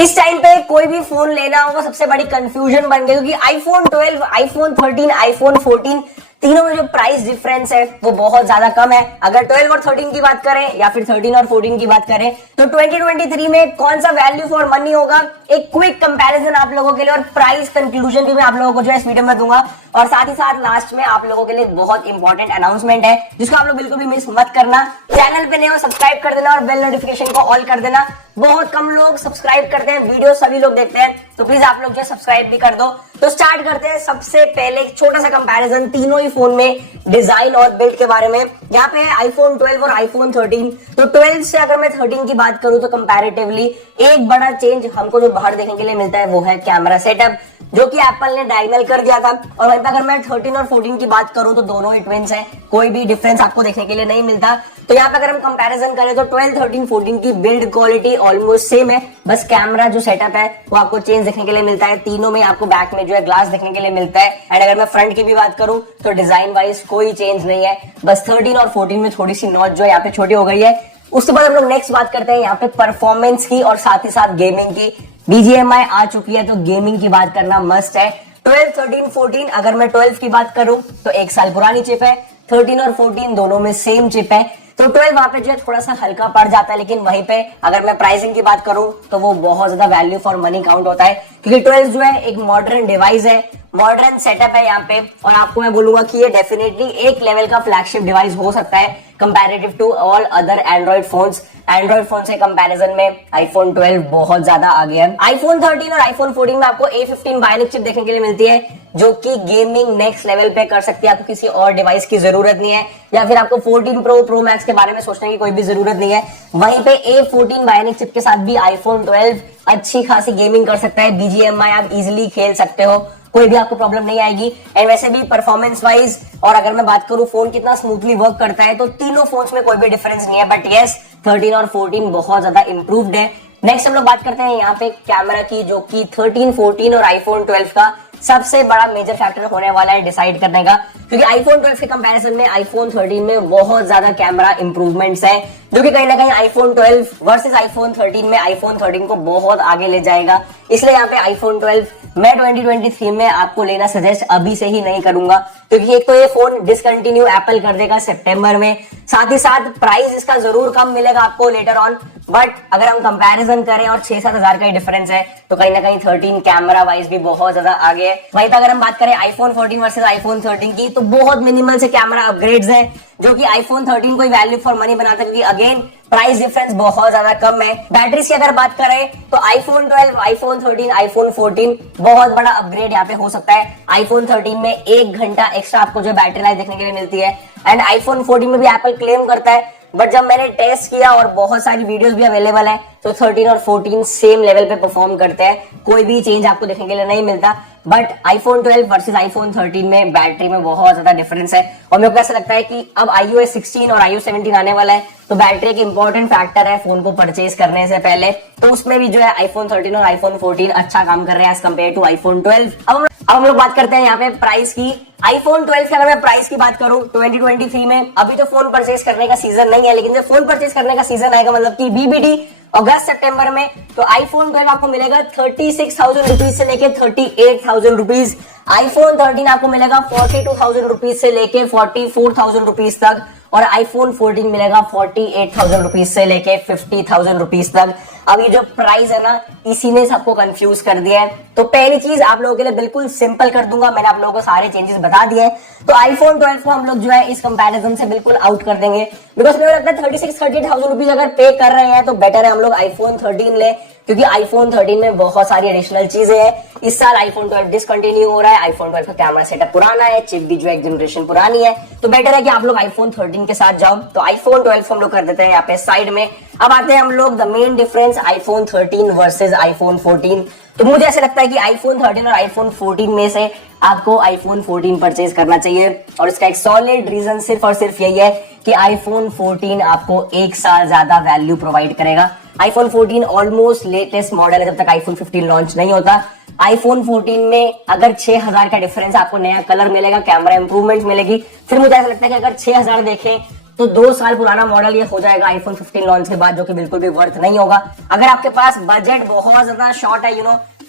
इस टाइम पे कोई भी फोन लेना होगा सबसे बड़ी कंफ्यूजन बन गई, क्योंकि आईफोन 12, आईफोन 13, आईफोन 14 तीनों में जो प्राइस डिफरेंस है वो बहुत ज्यादा कम है। अगर 12 और 13 की बात करें या फिर 13 और 14 की बात करें तो 2023 में कौन सा वैल्यू फॉर मनी होगा, एक क्विक कंपैरिजन आप लोगों के लिए और प्राइस कंक्लूजन भी मैं आप लोगों को जो है इस वीडियो में दूंगा। और साथ ही साथ लास्ट में आप लोगों के लिए बहुत इंपॉर्टेंट अनाउंसमेंट है जिसको आप लोग बिल्कुल भी मिस मत करना। चैनल पे नए हो सब्सक्राइब कर देना और बेल नोटिफिकेशन को ऑल कर देना। बहुत कम लोग सब्सक्राइब करते हैं, वीडियो सभी लोग देखते हैं, तो प्लीज आप लोग जो सब्सक्राइब भी कर दो। तो स्टार्ट करते हैं सबसे पहले एक छोटा सा कंपैरिजन तीनों ही फोन में डिजाइन और बिल्ड के बारे में। यहाँ पे है आईफोन 12 और आईफोन 13। तो 12 से अगर मैं 13 की बात करूं तो कंपैरेटिवली एक बड़ा चेंज हमको जो बाहर देखने के लिए मिलता है वो है कैमरा सेटअप, जो कि एप्पल ने डायगोनल कर दिया था। और वहीं पर अगर मैं 13 और 14 की बात करूं तो दोनों ही ट्विंस हैं, कोई भी डिफरेंस आपको देखने के लिए नहीं मिलता। तो यहाँ पे अगर हम कंपैरिजन करें तो 12, 13, 14 की बिल्ड क्वालिटी ऑलमोस्ट सेम है, बस कैमरा जो सेटअप है वो आपको चेंज देखने के लिए मिलता है। तीनों में आपको बैक में जो है ग्लास देखने के लिए मिलता है। एंड अगर मैं फ्रंट की भी बात करूं तो डिजाइन वाइज कोई चेंज नहीं है, बस 13 और 14 में थोड़ी सी नॉच जो है यहाँ पे छोटी हो गई है। उसके बाद हम लोग नेक्स्ट बात करते हैं यहाँ पे परफॉर्मेंस की और साथ ही साथ गेमिंग की। BGMI आ चुकी है तो गेमिंग की बात करना मस्ट है। 12, 13, 14 अगर मैं 12 की बात करूं तो एक साल पुरानी चिप है, 13 और 14 दोनों में सेम चिप है। तो 12 वहां पे जो है थोड़ा सा हल्का पड़ जाता है, लेकिन वहीं पे अगर मैं प्राइसिंग की बात करूं तो वो बहुत ज्यादा वैल्यू फॉर मनी काउंट होता है, क्योंकि 12 जो है एक मॉडर्न डिवाइस है, मॉडर्न सेटअप है यहाँ पे। और आपको मैं बोलूंगा कि ये डेफिनेटली एक लेवल का फ्लैगशिप डिवाइस हो सकता है comparative to all other Android phones. Android phone से कंपैरिजन में आईफोन 12 बहुत ज्यादा आगे है। आईफोन 13 और आईफोन 14 में आपको A15 बायोनिक चिप देखने के लिए मिलती है, जो कि गेमिंग नेक्स्ट लेवल पे कर सकती है। आपको किसी और डिवाइस की जरूरत नहीं है, या फिर आपको 14 प्रो मैक्स के बारे में सोचने की कोई भी जरूरत नहीं है। वहीं पे A14 बायोनिक चिप के साथ भी आईफोन 12 अच्छी खासी गेमिंग कर सकता है। BGMI आप इजिली खेल सकते हो, कोई भी आपको प्रॉब्लम नहीं आएगी। एंड वैसे भी परफॉर्मेंस वाइज और अगर मैं बात करूं फोन कितना स्मूथली वर्क करता है तो तीनों फोन्स में कोई भी डिफरेंस नहीं है। बट यस 13 और 14 बहुत ज्यादा इंप्रूव्ड है। नेक्स्ट हम लोग बात करते हैं यहाँ पे कैमरा की, जो कि 13, 14 और आईफोन 12 का सबसे बड़ा मेजर फैक्टर होने वाला है डिसाइड करने का, क्योंकि आईफोन 12 के कंपैरिजन में आईफोन 13 में बहुत ज्यादा कैमरा इंप्रूवमेंट्स हैं, जो कि कहीं ना कहीं आईफोन 12 वर्सेस आईफोन 13 में आईफोन 13 को बहुत आगे ले जाएगा। इसलिए यहाँ पे आईफोन 12 मैं 2023 में आपको लेना सजेस्ट अभी से ही नहीं करूंगा, क्योंकि एक तो ये फोन डिसकंटिन्यू एप्पल कर देगा सितंबर में, साथ ही साथ प्राइस इसका जरूर कम मिलेगा आपको लेटर ऑन। बट अगर हम कंपैरिजन करें और 6-7 हजार का ही डिफरेंस है तो कहीं ना कहीं 13 कैमरा वाइज भी बहुत ज्यादा आगे है। वहीं पर अगर हम बात करें आईफोन 14 वर्सेस आईफोन 13 की तो बहुत मिनिमल से कैमरा अपग्रेड्स हैं, जो कि आईफोन 13 को वैल्यू फॉर मनी बनाता है, क्योंकि अगेन प्राइस डिफरेंस बहुत ज्यादा कम है। बैटरी की अगर बात करें तो आईफोन 12, आईफोन 13, आईफोन 14 बहुत बड़ा अपग्रेड यहाँ पे हो सकता है। आईफोन 13 में 1 घंटा एक्स्ट्रा आपको जो बैटरी लाइफ देखने के लिए मिलती है। एंड आईफोन 14 में भी एप्पल क्लेम करता है, बट जब मैंने टेस्ट किया और बहुत सारी वीडियोस भी अवेलेबल है तो 13 और 14 सेम लेवल पे परफॉर्म करते हैं, कोई भी चेंज आपको देखने के लिए नहीं मिलता। बट आईफोन 12 वर्सेस आईफोन 13 में बैटरी में बहुत ज्यादा डिफरेंस है। और मेरे को ऐसा लगता है कि अब iOS 16 और iOS 17 आने वाला है, तो बैटरी एक इंपॉर्टेंट फैक्टर है फोन को परचेज करने से पहले। तो उसमें भी जो है आईफोन 13 और आईफोन 14 अच्छा काम कर रहे हैं एज कम्पेयर टू आईफोन 12। अब हम लोग बात करते हैं यहाँ पे प्राइस की। आईफोन 12 की अगर मैं प्राइस की बात करूं 2023 में अभी तो फोन परचेज करने का सीजन नहीं है, लेकिन जब फोन परचेज करने का सीजन आएगा, मतलब कि BBD अगस्त सितंबर में, तो आईफोन 12 आपको मिलेगा 36,000 रुपीज से लेके 38,000 रुपीज। आईफोन 13 आपको मिलेगा 42,000 रुपीज से लेके 44,000 रुपीज तक, और आईफोन 14 मिलेगा 48,000 रुपीज से लेके 50,000 रुपीज तक। अब ये जो प्राइस है ना, इसी ने सबको कंफ्यूज कर दिया है। तो पहली चीज आप लोगों के लिए बिल्कुल सिंपल कर दूंगा, मैंने आप लोगों को सारे चेंजेस बता दिए हैं। तो आईफोन 12 को हम लोग जो है इस कंपैरिजन से बिल्कुल आउट कर देंगे, बिकॉज मुझे लगता है 36-38,000 रुपीज अगर पे कर रहे हैं तो बेटर है हम लोग आईफोन 13 ले, क्योंकि आईफोन 13 में बहुत सारी एडिशनल चीजें हैं। इस साल आईफोन 12 डिसकंटिन्यू हो रहा है, आईफोन 12 का कैमरा सेटअप पुराना है, चिप भी जो एक जनरेशन पुरानी है, तो बेटर है कि आप लोग आईफोन 13 के साथ जाओ। तो आईफोन 12 हम लोग कर देते हैं यहाँ पे साइड में। अब आते हैं हम लोग the main difference iPhone 13 versus iPhone 14। तो मुझे ऐसा लगता है कि आईफोन 13 और आईफोन 14 में से आपको आईफोन 14 परचेज करना चाहिए, और इसका एक सॉलिड रीजन सिर्फ और सिर्फ यही है कि आईफोन 14 आपको 1 साल ज्यादा वैल्यू प्रोवाइड करेगा। आईफोन 14 ऑलमोस्ट लेटेस्ट मॉडल है, जब तक आईफोन 15 लॉन्च नहीं होता। आईफोन 14 में अगर 6,000 का डिफरेंस, आपको नया कलर मिलेगा, कैमरा इंप्रूवमेंट मिलेगी, फिर मुझे ऐसा लगता है कि अगर 6,000 देखें तो 2 साल पुराना मॉडल ये हो जाएगा आईफोन 15 लॉन्च के बाद, जो कि बिल्कुल भी वर्थ नहीं होगा। अगर आपके पास बजट बहुत ज्यादा शॉर्ट है,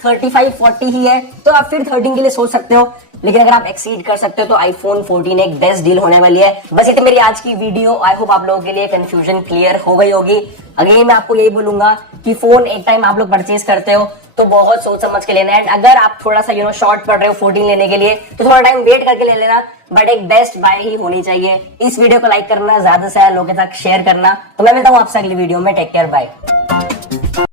35-40 ही है, तो आप फिर 13 के लिए सोच सकते हो। लेकिन अगर आप एक्सीड कर सकते हो तो आईफोन 14 एक बेस्ट डील होने वाली है। बस ये थी मेरी आज की वीडियो। आई होप आप लोगों के लिए कंफ्यूजन क्लियर हो गई होगी। अगेन मैं आपको यही बोलूंगा कि फोन एक टाइम आप लोग परचेज करते हो तो बहुत सोच समझ के लेना है। अगर आप थोड़ा सा शॉर्ट पड़ रहे हो 14 लेने के लिए तो थोड़ा टाइम वेट करके ले लेना, बट एक बेस्ट बाय ही होनी चाहिए। इस वीडियो को लाइक करना, ज्यादा से ज्यादा लोगों के साथ शेयर करना। तो मैं मिलता हूं आपसे अगली वीडियो में। Take care, bye.